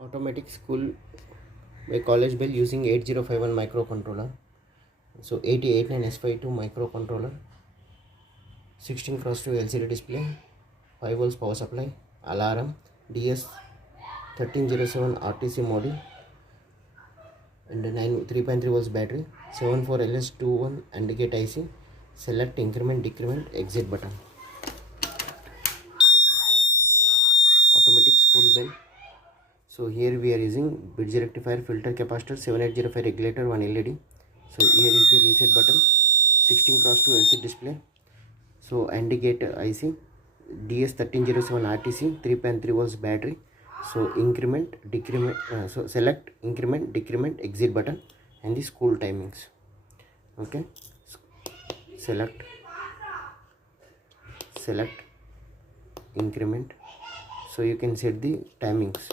Automatic school by college bell using 8051 microcontroller. So 8089S52 microcontroller, 16x2 LCD display, 5 volts power supply, alarm, DS 1307 RTC module, and 3.3 volts battery, 74LS21 AND gate IC, select increment decrement exit button. Automatic school bell. So here we are using bridge rectifier, filter capacitor, 7805 regulator, one LED. So here is the reset button, 16x2 LCD display. So AND gate IC, DS 1307 RTC, 3.3 volts battery. So increment decrement, so select increment decrement exit button, and the school timings. Okay, select increment, so you can set the timings.